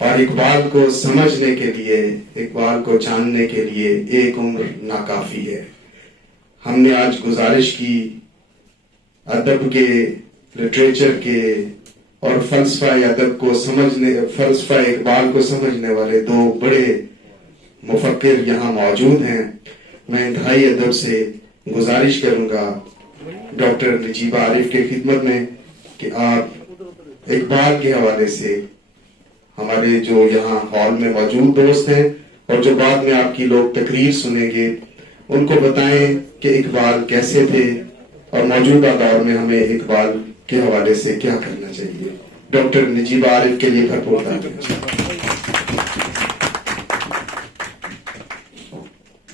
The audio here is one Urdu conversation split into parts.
اور اقبال کو سمجھنے کے لیے، اقبال کو جاننے کے لیے ایک عمر ناکافی ہے۔ ہم نے آج گزارش کی ادب کے، لٹریچر کے اور فلسفہ ادب کو سمجھنے، فلسفہ اقبال کو سمجھنے والے دو بڑے مفکر یہاں موجود ہیں۔ میں انتہائی ادب سے گزارش کروں گا ڈاکٹر نجیبہ عارف کی خدمت میں کہ آپ اقبال کے حوالے سے ہمارے جو یہاں ہال میں موجود دوست ہیں اور جو بعد میں آپ کی لوگ تقریر سنیں گے ان کو بتائیں کہ اقبال کیسے تھے اور موجودہ دور میں ہمیں اقبال کے حوالے سے کیا کرنا چاہیے۔ ڈاکٹر نجیبہ عارف کے لیے بھرپور تعریف۔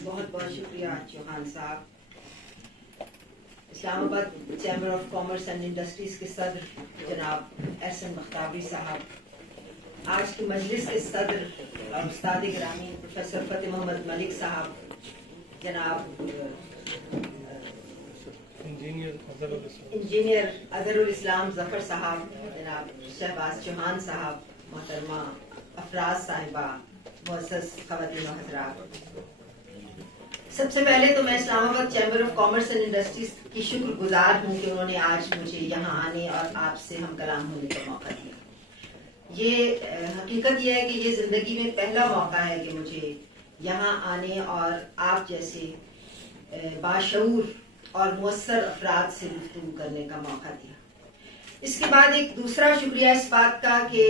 بہت بہت شکریہ چوہان صاحب۔ اسلام آباد chamber of commerce and industries کے صدر جناب احسن مختابی صاحب، آج کی مجلس کے صدر اور استاد گرامی پروفیسر فتح محمد ملک صاحب، جناب انجینئر اظہر الاسلام ظفر صاحب، جناب شہباز چوہان صاحب، محترمہ افراز صاحبہ، معزز خواتین و حضرات، سب سے پہلے تو میں اسلام آباد chamber of commerce and industries کی شکر گزار ہوں کہ انہوں نے آج مجھے یہاں آنے اور آپ سے ہم کلام ہونے کا موقع دیا۔ یہ حقیقت یہ ہے کہ یہ زندگی میں پہلا موقع ہے کہ مجھے یہاں آنے اور آپ جیسے باشعور اور مؤثر افراد سے گفتگو کرنے کا موقع دیا۔ اس کے بعد ایک دوسرا شکریہ اس بات کا کہ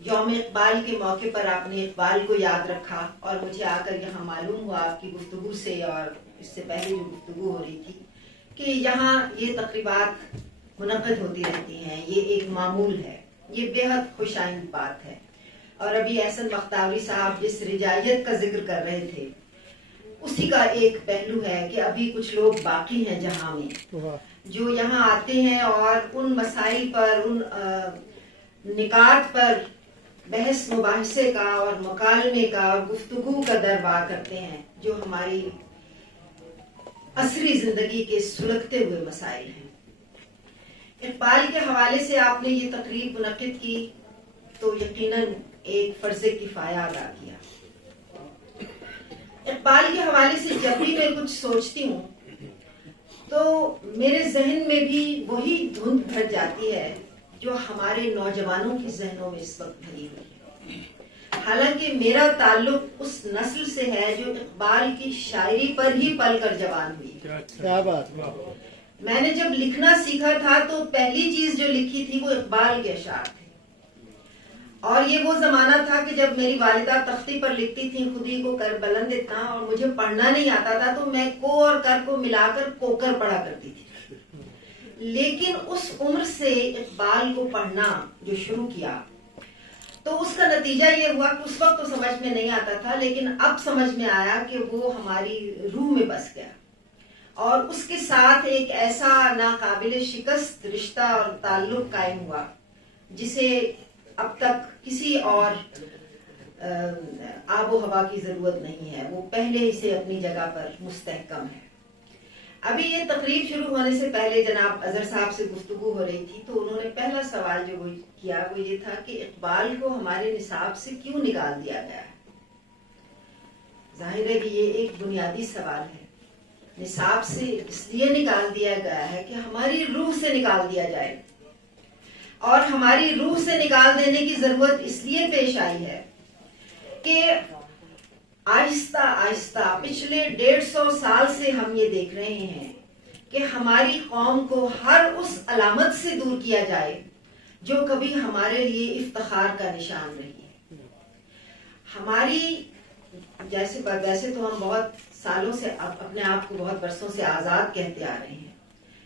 یوم اقبال کے موقع پر آپ نے اقبال کو یاد رکھا، اور مجھے آ کر یہاں معلوم ہوا آپ کی گفتگو سے اور اس سے پہلے جو گفتگو ہو رہی تھی کہ یہاں یہ تقریبات منعقد ہوتی رہتی ہیں، یہ ایک معمول ہے، یہ بے حد خوش آئند بات ہے۔ اور ابھی احسن مختابی صاحب جس رجائیت کا ذکر کر رہے تھے اسی کا ایک پہلو ہے کہ ابھی کچھ لوگ باقی ہیں جہاں میں جو یہاں آتے ہیں اور ان مسائل پر، ان نکات پر بحث مباحثے کا اور مکالمے کا اور گفتگو کا دربار کرتے ہیں جو ہماری عصری زندگی کے سلگتے ہوئے مسائل ہیں۔ اقبال کے حوالے سے آپ نے یہ تقریب منعقد کی تو یقیناً ایک فرض کفایہ ادا کیا۔ اقبال کے حوالے سے جب بھی میں کچھ سوچتی ہوں تو میرے ذہن میں بھی وہی دھند بھر جاتی ہے جو ہمارے نوجوانوں کے ذہنوں میں اس وقت بھری ہوئی ہے۔ حالانکہ میرا تعلق اس نسل سے ہے جو اقبال کی شاعری پر ہی پل کر جوان ہوئی۔ کیا بات! میں نے جب لکھنا سیکھا تھا تو پہلی چیز جو لکھی تھی وہ اقبال کے اشعار تھے، اور یہ وہ زمانہ تھا کہ جب میری والدہ تختی پر لکھتی تھیں خودی کو کر بلند اتنا، اور مجھے پڑھنا نہیں آتا تھا تو میں کو اور کر کو ملا کر کوکر پڑھا کرتی تھی۔ لیکن اس عمر سے اقبال کو پڑھنا جو شروع کیا تو اس کا نتیجہ یہ ہوا کہ اس وقت تو سمجھ میں نہیں آتا تھا، لیکن اب سمجھ میں آیا کہ وہ ہماری روح میں بس گیا، اور اس کے ساتھ ایک ایسا ناقابل شکست رشتہ اور تعلق قائم ہوا جسے اب تک کسی اور آب و ہوا کی ضرورت نہیں ہے، وہ پہلے ہی سے اپنی جگہ پر مستحکم ہے۔ ابھی یہ تقریب شروع ہونے سے پہلے جناب اظہر صاحب سے گفتگو ہو رہی تھی تو انہوں نے پہلا سوال جو وہ کیا وہ یہ تھا کہ اقبال کو ہمارے نصاب سے کیوں نکال دیا گیا ہے۔ ظاہر ہے کہ یہ ایک بنیادی سوال ہے۔ نصاب سے اس لیے نکال دیا گیا ہے کہ ہماری روح سے نکال دیا جائے، اور ہماری روح سے نکال دینے کی ضرورت اس لیے پیش آئی ہے کہ آہستہ آہستہ پچھلے 150 سال سے ہم یہ دیکھ رہے ہیں کہ ہماری قوم کو ہر اس علامت سے دور کیا جائے جو کبھی ہمارے لیے افتخار کا نشان رہی ہے۔ ہماری ویسے تو ہم بہت سالوں سے اپنے آپ کو بہت برسوں سے آزاد کہتے آ رہے ہیں،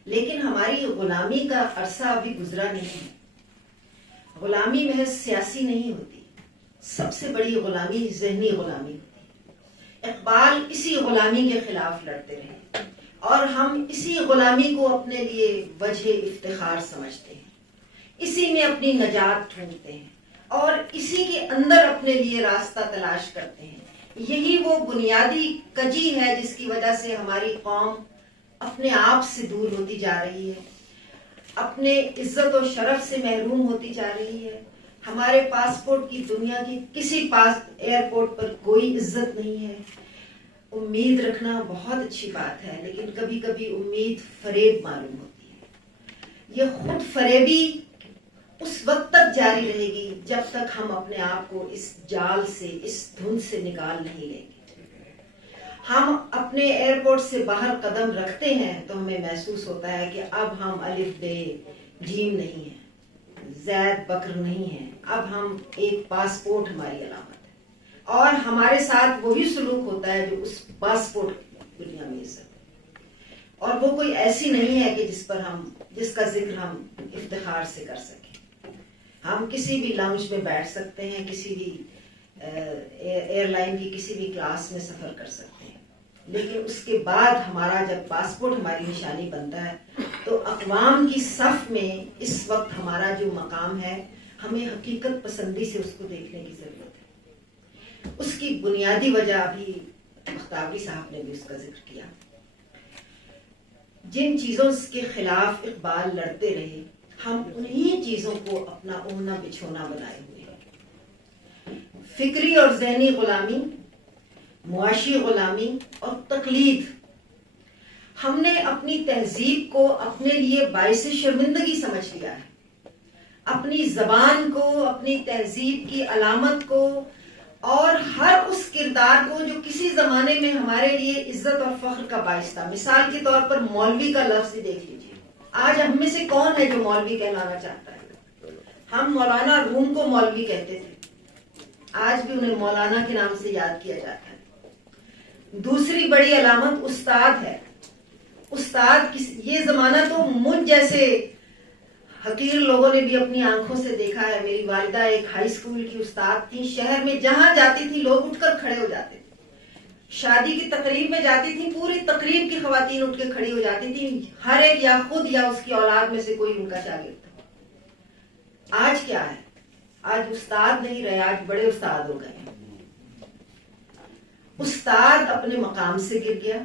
لیکن ہماری غلامی کا عرصہ ابھی گزرا نہیں ہے۔ غلامی محض سیاسی نہیں ہوتی، سب سے بڑی غلامی ذہنی غلامی ہوتی۔ اقبال اسی غلامی کے خلاف لڑتے رہے اور ہم اسی غلامی کو اپنے لیے وجہ افتخار سمجھتے ہیں، اسی میں اپنی نجات ڈھونڈتے ہیں اور اسی کے اندر اپنے لیے راستہ تلاش کرتے ہیں۔ یہی وہ بنیادی کجی ہے جس کی وجہ سے ہماری قوم اپنے آپ سے دور ہوتی جا رہی ہے، اپنے عزت و شرف سے محروم ہوتی جا رہی ہے، ہمارے پاسپورٹ کی دنیا کی کسی ایئرپورٹ پر کوئی عزت نہیں ہے. امید رکھنا بہت اچھی بات ہے، لیکن کبھی کبھی امید فریب معلوم ہوتی ہے. یہ خود فریبی اس وقت تک جاری رہے گی جب تک ہم اپنے آپ کو اس جال سے، اس دھند سے نکال نہیں لیں گے. ہم اپنے ایئرپورٹ سے باہر قدم رکھتے ہیں تو ہمیں محسوس ہوتا ہے کہ اب ہم الف بے جیم نہیں ہیں، زید بکر نہیں ہیں، اب ہم ایک پاسپورٹ ہماری علامت ہے، اور ہمارے ساتھ وہی سلوک ہوتا ہے جو اس پاسپورٹ دنیا میں عزت ہے. اور وہ کوئی ایسی نہیں ہے کہ جس کا ذکر ہم افتخار سے کر سکیں. ہم کسی بھی لاؤنج میں بیٹھ سکتے ہیں، کسی بھی ایئر لائن کی کسی بھی کلاس میں سفر کر سکتے ہیں، لیکن اس کے بعد ہمارا جب پاسپورٹ ہماری نشانی بنتا ہے تو اقوام کی صف میں اس وقت ہمارا جو مقام ہے، ہمیں حقیقت پسندی سے اس کو دیکھنے کی ضرورت ہے. اس کی بنیادی وجہ ابھی بختیاری صاحب نے بھی اس کا ذکر کیا. جن چیزوں کے خلاف اقبال لڑتے رہے، ہم انہی چیزوں کو اپنا اوڑھنا بچھونا بنائے ہوئے ہیں. فکری اور ذہنی غلامی، معاشی غلامی اور تقلید. ہم نے اپنی تہذیب کو اپنے لیے باعث شرمندگی سمجھ لیا ہے. اپنی زبان کو، اپنی تہذیب کی علامت کو اور ہر اس کردار کو جو کسی زمانے میں ہمارے لیے عزت اور فخر کا باعث تھا. مثال کے طور پر مولوی کا لفظ دیکھ لیجیے. آج ہم میں سے کون ہے جو مولوی کہلانا چاہتا ہے؟ ہم مولانا روم کو مولوی کہتے تھے، آج بھی انہیں مولانا کے نام سے یاد کیا جاتا ہے. دوسری بڑی علامت استاد ہے. استاد یہ زمانہ تو مجھ جیسے حقیر لوگوں نے بھی اپنی آنکھوں سے دیکھا ہے. میری والدہ ایک ہائی اسکول کی استاد تھی. شہر میں جہاں جاتی تھی لوگ اٹھ کر کھڑے ہو جاتے تھے. شادی کی تقریب میں جاتی تھی، پوری تقریب کی خواتین اٹھ کے کھڑی ہو جاتی تھی. ہر ایک یا خود یا اس کی اولاد میں سے کوئی ان کا شاگرد تھا. آج کیا ہے؟ آج استاد نہیں رہے، آج بڑے استاد ہو گئے ہیں. استاد اپنے مقام سے گر گیا،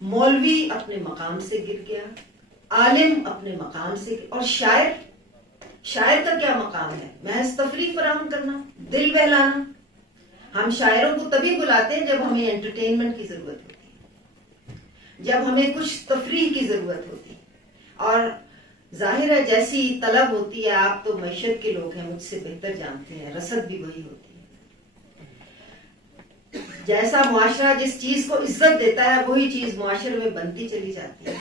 مولوی اپنے مقام سے گر گیا، عالم اپنے مقام سے گر. اور شاعر کا کیا مقام ہے؟ محض تفریح فراہم کرنا، دل بہلانا. ہم شاعروں کو تبھی بلاتے ہیں جب ہمیں انٹرٹینمنٹ کی ضرورت ہوتی ہے، جب ہمیں کچھ تفریح کی ضرورت ہوتی ہے. اور ظاہر ہے جیسی طلب ہوتی ہے، آپ تو معیشت کے لوگ ہیں، مجھ سے بہتر جانتے ہیں، رسد بھی وہی ہوتی ہے. جیسا معاشرہ جس چیز کو عزت دیتا ہے وہی چیز معاشرے میں بنتی چلی جاتی ہے.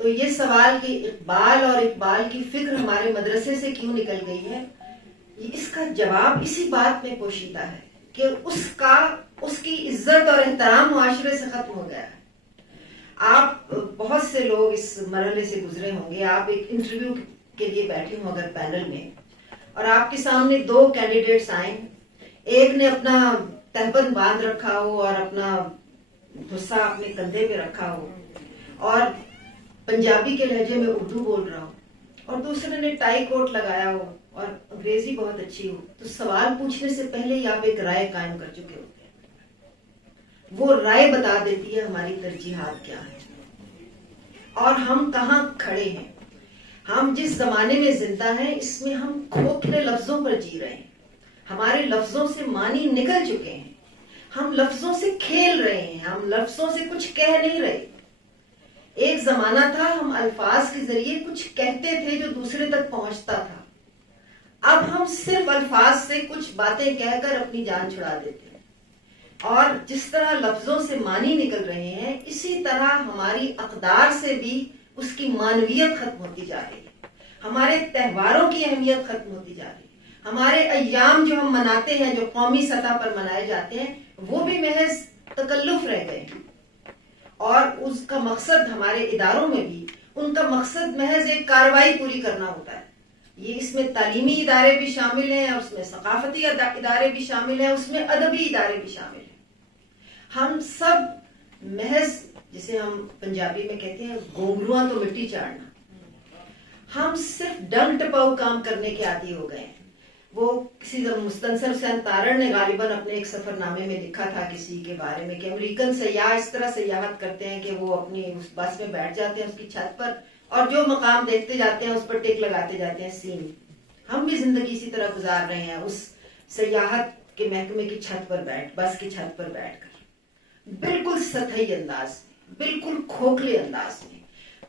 تو یہ سوال کہ اقبال اور اقبال کی فکر ہمارے مدرسے سے کیوں نکل گئی ہے، اس کا جواب اسی بات میں پوشیدہ ہے کہ اس کی عزت اور احترام معاشرے سے ختم ہو گیا ہے. آپ بہت سے لوگ اس مرحلے سے گزرے ہوں گے. آپ ایک انٹرویو کے لیے بیٹھے ہوں اگر پینل میں، اور آپ کے سامنے دو کینڈیڈیٹس آئیں. ایک نے اپنا تہبند باندھ رکھا ہو اور اپنا غصہ اپنے کندھے پہ رکھا ہو اور پنجابی کے لہجے میں اردو بول رہا ہو، اور دوسرے نے ٹائی کوٹ لگایا ہو اور انگریزی بہت اچھی ہو. تو سوال پوچھنے سے پہلے ہی آپ ایک رائے قائم کر چکے ہوتے ہیں. وہ رائے بتا دیتی ہے ہماری ترجیحات کیا ہیں اور ہم کہاں کھڑے ہیں. ہم جس زمانے میں زندہ ہیں اس میں ہم کھوکھلے لفظوں پر جی رہے ہیں. ہمارے لفظوں سے معنی نکل چکے ہیں. ہم لفظوں سے کھیل رہے ہیں، ہم لفظوں سے کچھ کہہ نہیں رہے. ایک زمانہ تھا ہم الفاظ کے ذریعے کچھ کہتے تھے جو دوسرے تک پہنچتا تھا. اب ہم صرف الفاظ سے کچھ باتیں کہہ کر اپنی جان چھڑا دیتے ہیں. اور جس طرح لفظوں سے معنی نکل رہے ہیں، اسی طرح ہماری اقدار سے بھی اس کی معنویت ختم ہوتی جا رہی ہے. ہمارے تہواروں کی اہمیت ختم ہوتی جا رہی ہے. ہمارے ایام جو ہم مناتے ہیں، جو قومی سطح پر منائے جاتے ہیں، وہ بھی محض تکلف رہ گئے ہیں. اور اس کا مقصد ہمارے اداروں میں بھی ان کا مقصد محض ایک کارروائی پوری کرنا ہوتا ہے. یہ اس میں تعلیمی ادارے بھی شامل ہیں، اس میں ثقافتی ادارے بھی شامل ہیں، اس میں ادبی ادارے بھی شامل ہیں. ہم سب محض جسے ہم پنجابی میں کہتے ہیں گونگرواں تو مٹی چاڑنا، ہم صرف ڈنگ ٹپاؤ کام کرنے کے عادی ہو گئے ہیں. وہ کسی مستنصر حسین تارڑ نے غالباً اپنے ایک سفر نامے میں لکھا تھا کسی کے بارے میں کہ امریکن سیاح اس طرح سیاحت کرتے ہیں کہ وہ اپنی اس بس میں بیٹھ جاتے ہیں اس کی چھت پر، اور جو مقام دیکھتے جاتے ہیں اس پر ٹک لگاتے جاتے ہیں سین. ہم بھی زندگی اسی طرح گزار رہے ہیں، اس سیاحت کے محکمے کی چھت پر بیٹھ، بس کی چھت پر بیٹھ کر بالکل سطحی انداز میں، بالکل کھوکھلے انداز میں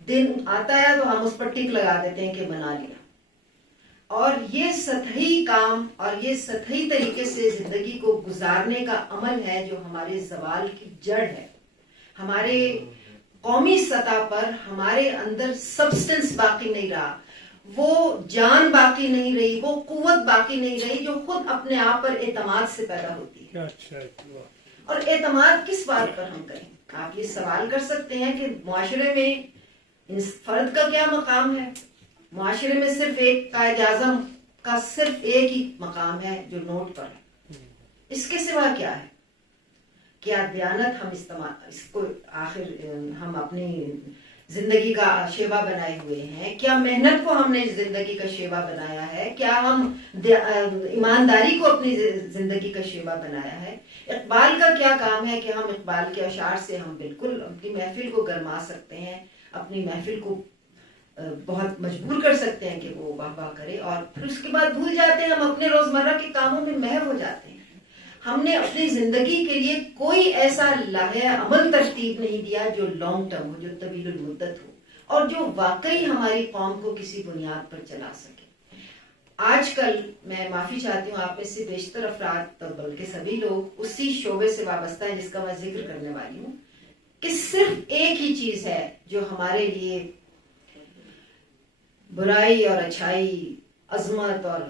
دن آتا ہے تو ہم اس پر ٹک لگا دیتے ہیں کہ بنا لیا. اور یہ سطحی کام اور یہ سطحی طریقے سے زندگی کو گزارنے کا عمل ہے جو ہمارے زوال کی جڑ ہے. ہمارے قومی سطح پر ہمارے اندر سبسٹنس باقی نہیں رہا، وہ جان باقی نہیں رہی، وہ قوت باقی نہیں رہی جو خود اپنے آپ پر اعتماد سے پیدا ہوتی ہے. اور اعتماد کس بات پر ہم کریں؟ آپ یہ سوال کر سکتے ہیں کہ معاشرے میں اس فرد کا کیا مقام ہے؟ معاشرے میں صرف ایک قائد اعظم کا صرف ایک ہی مقام ہے جو نوٹ پر ہے. اس کے سوا کیا ہے؟ کیا دیانت ہم اس کو آخر ہم اپنی زندگی کا شیوا بنائے ہوئے ہیں؟ کیا محنت کو ہم نے زندگی کا شیوا بنایا ہے؟ کیا ہم ایمانداری کو اپنی زندگی کا شیوا بنایا ہے؟ اقبال کا کیا کام ہے کہ ہم اقبال کے اشعار سے ہم بالکل اپنی محفل کو گرما سکتے ہیں، اپنی محفل کو بہت مجبور کر سکتے ہیں کہ وہ واہ واہ کرے، اور پھر اس کے بعد بھول جاتے ہیں، ہم اپنے روزمرہ کے کاموں میں محو ہو جاتے ہیں. ہم نے اپنی زندگی کے لیے کوئی ایسا لائحہ عمل ترتیب نہیں دیا جو لانگ ٹرم ہو، جو طویل المدت ہو، اور جو واقعی ہماری قوم کو کسی بنیاد پر چلا سکے. آج کل میں معافی چاہتی ہوں، آپ میں سے بیشتر افراد بلکہ سبھی لوگ اسی شعبے سے وابستہ ہیں جس کا میں ذکر کرنے والی ہوں، کہ صرف ایک ہی چیز ہے جو ہمارے لیے برائی اور اچھائی، عظمت اور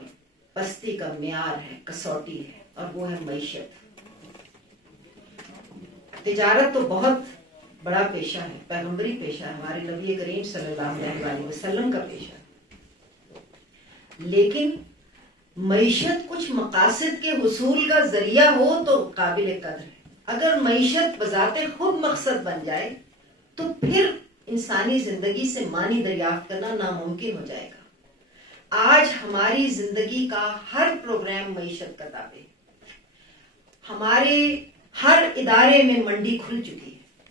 پستی کا معیار ہے، کسوٹی ہے، اور وہ ہے معیشت. تجارت تو بہت بڑا پیشہ ہے، پیغمبری پیشہ ہے، ہمارے نبی کریم صلی اللہ علیہ وسلم کا پیشہ ہے. لیکن معیشت کچھ مقاصد کے حصول کا ذریعہ ہو تو قابل قدر ہے. اگر معیشت بذات خود مقصد بن جائے تو پھر انسانی زندگی سے معنی دریافت کرنا ناممکن ہو جائے گا. آج ہماری زندگی کا ہر پروگرام معیشت کا تابع ہے. ہمارے ہر ادارے میں منڈی کھل چکی ہے.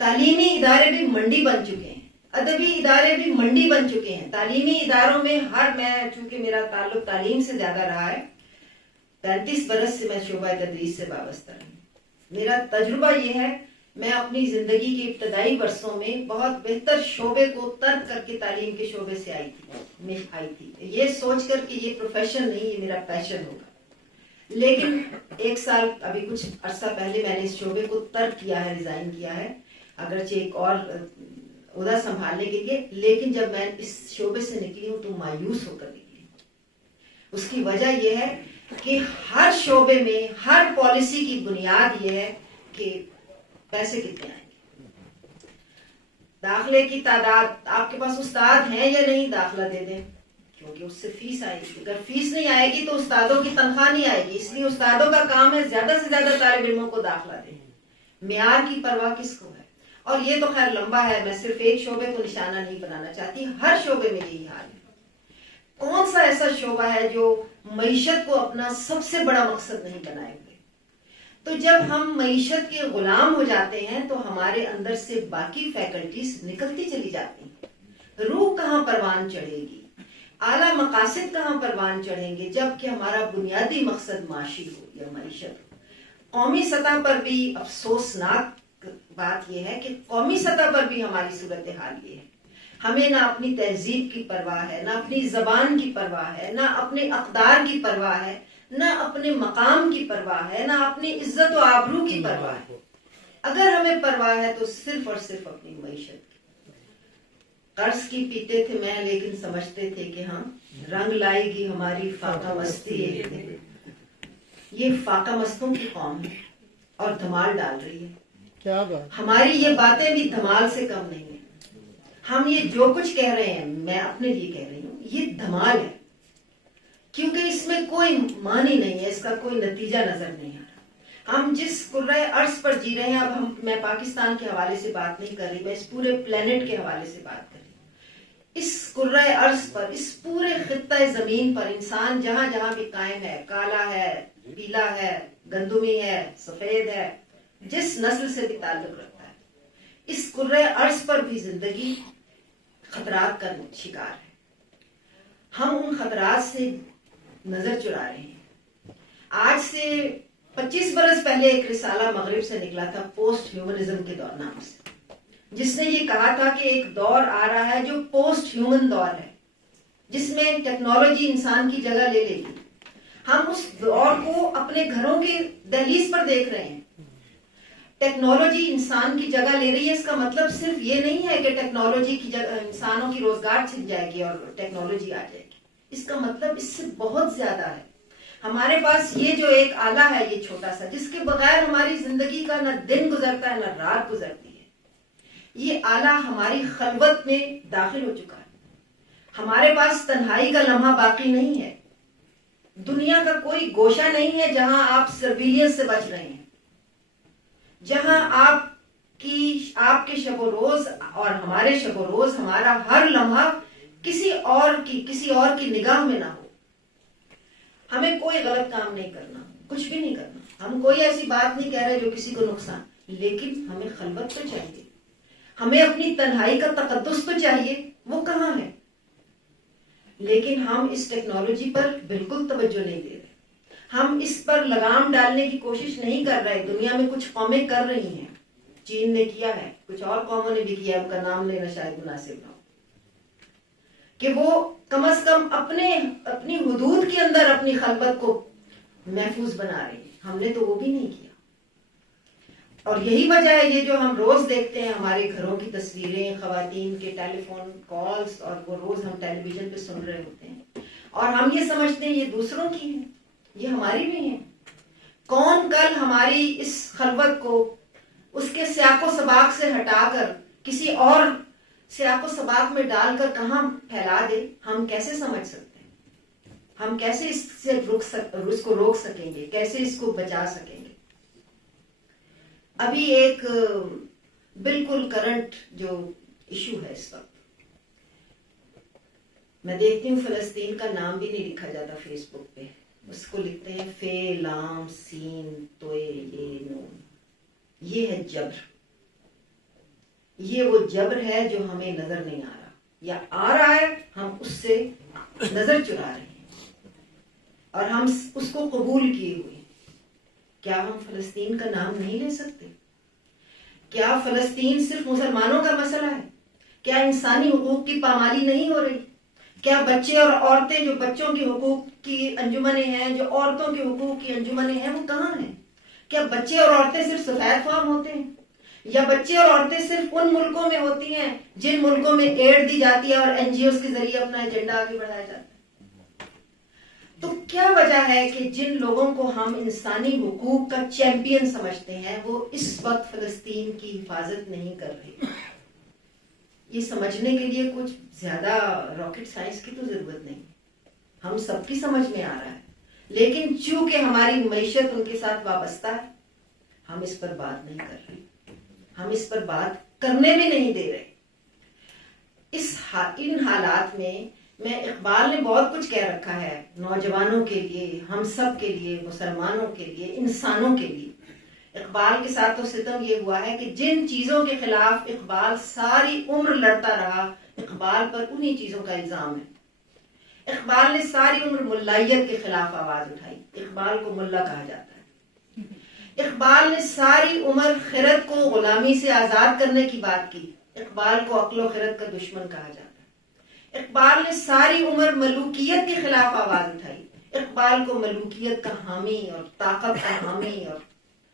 تعلیمی ادارے بھی منڈی بن چکے ہیں، ادبی ادارے بھی منڈی بن چکے ہیں. تعلیمی اداروں میں میں چونکہ میرا تعلق تعلیم سے زیادہ رہا ہے، 35 برس سے میں شعبہ تدریس سے وابستہ رہی. میرا تجربہ یہ ہے، میں اپنی زندگی کے ابتدائی برسوں میں بہت بہتر شعبے کو ترک کر کے تعلیم کے شعبے سے آئی تھی یہ سوچ کر کہ یہ پروفیشن نہیں، یہ میرا پیشن ہوگا. لیکن ایک سال ابھی کچھ عرصہ پہلے میں نے اس شعبے کو ترک کیا ہے، ریزائن کیا ہے، اگرچہ ایک اور عہدہ سنبھالنے کے لیے. لیکن جب میں اس شعبے سے نکلی ہوں تو مایوس ہو کر نکلی. اس کی وجہ یہ ہے کہ ہر شعبے میں ہر پالیسی کی بنیاد یہ ہے کہ پیسے کتنے آئیں گے، داخلے کی تعداد، آپ کے پاس استاد ہیں یا نہیں، داخلہ دے دیں، کیونکہ اس سے فیس آئے گی. اگر فیس نہیں آئے گی تو استادوں کی تنخواہ نہیں آئے گی. اس لیے استادوں کا کام ہے زیادہ سے زیادہ طالب علموں کو داخلہ دیں. معیار کی پرواہ کس کو ہے؟ اور یہ تو خیر لمبا ہے، میں صرف ایک شعبے کو نشانہ نہیں بنانا چاہتی، ہر شعبے میں یہی حال ہے. کون سا ایسا شعبہ ہے جو معیشت کو اپنا سب سے بڑا مقصد نہیں بنائے ہوئے؟ تو جب ہم معیشت کے غلام ہو جاتے ہیں تو ہمارے اندر سے باقی فیکلٹیز نکلتی چلی جاتی ہیں. روح کہاں پروان چڑھے گی، اعلیٰ مقاصد کہاں پروان چڑھیں گے جب کہ ہمارا بنیادی مقصد معاشی ہو یا معیشت ہو. قومی سطح پر بھی افسوسناک بات یہ ہے کہ قومی سطح پر بھی ہماری صورتحال یہ ہے، ہمیں نہ اپنی تہذیب کی پرواہ ہے، نہ اپنی زبان کی پرواہ ہے، نہ اپنے اقدار کی پرواہ ہے، نہ اپنے مقام کی پرواہ ہے، نہ اپنی عزت و آبرو کی پرواہ ہے. اگر ہمیں پرواہ ہے تو صرف اور صرف اپنی معیشت کی. قرض کی پیتے تھے میں، لیکن سمجھتے تھے کہ ہاں رنگ لائے گی ہماری فاقہ مستی ایک دن. یہ فاقہ مستوں کی قوم ہے اور دھمال ڈال رہی ہے. کیا بات، ہماری یہ باتیں بھی دھمال سے کم نہیں ہیں. ہم یہ جو کچھ کہہ رہے ہیں، میں اپنے لیے کہہ رہی ہوں، یہ دھمال ہے، کیونکہ اس میں کوئی معنی نہیں ہے، اس کا کوئی نتیجہ نظر نہیں آ رہا. ہم جس کرۂ ارض پر جی رہے ہیں، اب میں پاکستان کے حوالے سے بات نہیں کر رہی، میں اس پورے پلینٹ کے حوالے سے بات کر رہی ہوں. اس کرۂ ارض پر، اس پورے خطہ زمین پر انسان جہاں جہاں بھی قائم ہے، کالا ہے، پیلا ہے، گندمی ہے، سفید ہے، جس نسل سے بھی تعلق رکھتا ہے، اس کرۂ ارض پر بھی زندگی خطرات کا شکار ہے. ہم ان خطرات سے نظر چرا رہے ہیں. آج سے 25 برس پہلے ایک رسالہ مغرب سے نکلا تھا پوسٹ ہیومنزم کے نام سے, جس نے یہ کہا تھا کہ ایک دور آ رہا ہے جو پوسٹ ہیومن دور ہے, جس میں ٹیکنالوجی انسان کی جگہ لے لے گی. ہم اس دور کو اپنے گھروں کی دہلیز پر دیکھ رہے ہیں. ٹیکنالوجی انسان کی جگہ لے رہی ہے. اس کا مطلب صرف یہ نہیں ہے کہ ٹیکنالوجی کی جگہ انسانوں کی روزگار چھن جائے گی اور ٹیکنالوجی آ جائے گی. اس کا مطلب اس سے بہت زیادہ ہے. ہمارے پاس یہ جو ایک آلہ ہے, یہ چھوٹا سا, جس کے بغیر ہماری زندگی کا نہ دن گزرتا ہے نہ رات گزرتی ہے, یہ آلہ ہماری خلوت میں داخل ہو چکا ہے. ہمارے پاس تنہائی کا لمحہ باقی نہیں ہے. دنیا کا کوئی گوشہ نہیں ہے جہاں آپ سرویلینس سے بچ رہے ہیں, جہاں آپ کے شب و روز اور ہمارے شب و روز, ہمارا ہر لمحہ کسی اور کی نگاہ میں نہ ہو. ہمیں کوئی غلط کام نہیں کرنا, کچھ بھی نہیں کرنا. ہم کوئی ایسی بات نہیں کہہ رہے جو کسی کو نقصان, لیکن ہمیں خلوت تو چاہیے. ہمیں اپنی تنہائی کا تقدس تو چاہیے. وہ کہاں ہے؟ لیکن ہم اس ٹیکنالوجی پر بالکل توجہ نہیں دے رہے. ہم اس پر لگام ڈالنے کی کوشش نہیں کر رہے. دنیا میں کچھ قومیں کر رہی ہیں, چین نے کیا ہے, کچھ اور قوموں نے بھی کیا ہے, ان کا نام لینا شاید مناسب نہ ہو, کہ وہ کم از کم اپنی حدود کے اندر اپنی خلوت کو محفوظ بنا رہی ہیں. ہم نے تو وہ بھی نہیں کیا. اور یہی وجہ ہے یہ جو ہم روز دیکھتے ہیں ہمارے گھروں کی تصویریں, خواتین کے ٹیلی فون کالز, اور وہ روز ہم ٹیلی ویژن پہ سن رہے ہوتے ہیں, اور ہم یہ سمجھتے ہیں یہ دوسروں کی ہیں, یہ ہماری بھی ہیں. کون کل ہماری اس خلوت کو اس کے سیاق و سباق سے ہٹا کر کسی اور سیاق و سباق میں ڈال کر کہاں پھیلا دے, ہم کیسے سمجھ سکتے ہیں؟ ہم کیسے اس کو روک سکیں گے, کیسے اس کو بچا سکیں گے؟ ابھی ایک بالکل کرنٹ جو ایشو ہے اس وقت, میں دیکھتی ہوں فلسطین کا نام بھی نہیں لکھا جاتا فیس بک پہ, اس کو لکھتے ہیں فے لام سین توے یہ نون. یہ ہے جبر. یہ وہ جبر ہے جو ہمیں نظر نہیں آ رہا, یا آ رہا ہے, ہم اس سے نظر چرا رہے ہیں اور ہم اس کو قبول کیے ہوئے. کیا ہم فلسطین کا نام نہیں لے سکتے؟ کیا فلسطین صرف مسلمانوں کا مسئلہ ہے؟ کیا انسانی حقوق کی پامالی نہیں ہو رہی؟ کیا بچے اور عورتیں جو بچوں کے حقوق کی انجمنیں ہیں, جو عورتوں کے حقوق کی انجمنیں ہیں, وہ کہاں ہیں؟ کیا بچے اور عورتیں صرف سفید فام ہوتے ہیں؟ یا بچے اور عورتیں صرف ان ملکوں میں ہوتی ہیں جن ملکوں میں ایڈ دی جاتی ہے اور این جی اوز کے ذریعے اپنا ایجنڈا آگے بڑھایا جاتا ہے؟ تو کیا وجہ ہے کہ جن لوگوں کو ہم انسانی حقوق کا چیمپئن سمجھتے ہیں وہ اس وقت فلسطین کی حفاظت نہیں کر رہے؟ یہ سمجھنے کے لیے کچھ زیادہ راکٹ سائنس کی تو ضرورت نہیں, ہم سب کی سمجھ میں آ رہا ہے. لیکن چونکہ ہماری معیشت ان کے ساتھ وابستہ ہے, ہم اس پر بات نہیں کر رہے, ہم اس پر بات کرنے بھی نہیں دے رہے. ان حالات میں اقبال نے بہت کچھ کہہ رکھا ہے نوجوانوں کے لیے, ہم سب کے لیے, مسلمانوں کے لیے, انسانوں کے لیے. اقبال کے ساتھ تو ستم یہ ہوا ہے کہ جن چیزوں کے خلاف اقبال ساری عمر لڑتا رہا, اقبال پر انہی چیزوں کا الزام ہے. اقبال نے ساری عمر ملائیت کے خلاف آواز اٹھائی, اقبال کو ملا کہا جاتا ہے. اقبال نے ساری عمر خرد کو غلامی سے آزاد کرنے کی بات کی, اقبال کو عقل و خرد کا دشمن کہا جاتا ہے. اقبال نے ساری عمر ملوکیت کے خلاف آواز اٹھائی, اقبال کو ملوکیت کا حامی اور طاقت کا حامی, اور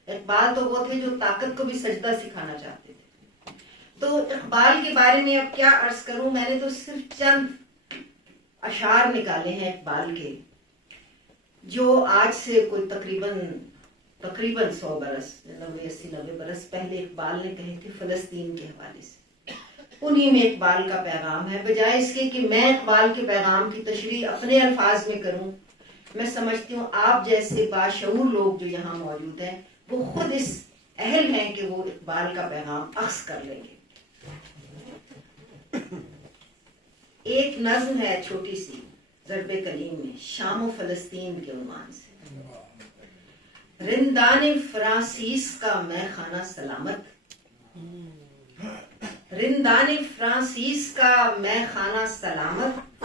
اقبال تو وہ تھے جو طاقت کو بھی سجدہ سکھانا چاہتے تھے. تو اقبال کے بارے میں اب کیا عرض کروں, میں نے تو صرف چند اشعار نکالے ہیں اقبال کے, جو آج سے کوئی تقریباً 100 برس, 90 برس پہلے اقبال نے کہے تھے فلسطین کے حوالے سے. انہی میں اقبال کا پیغام ہے. بجائے اس کے کہ میں اقبال کے پیغام کی تشریح اپنے الفاظ میں کروں, میں سمجھتی ہوں آپ جیسے باشعور لوگ جو یہاں موجود ہیں وہ خود اس اہل ہیں کہ وہ اقبال کا پیغام اخذ کر لیں گے. ایک نظم ہے چھوٹی سی ضرب کلیم میں, شام و فلسطین کے عنوان سے. رندان فرانسیس کا میں خانہ سلامت, رندان فرانسیس کا میں خانہ سلامت,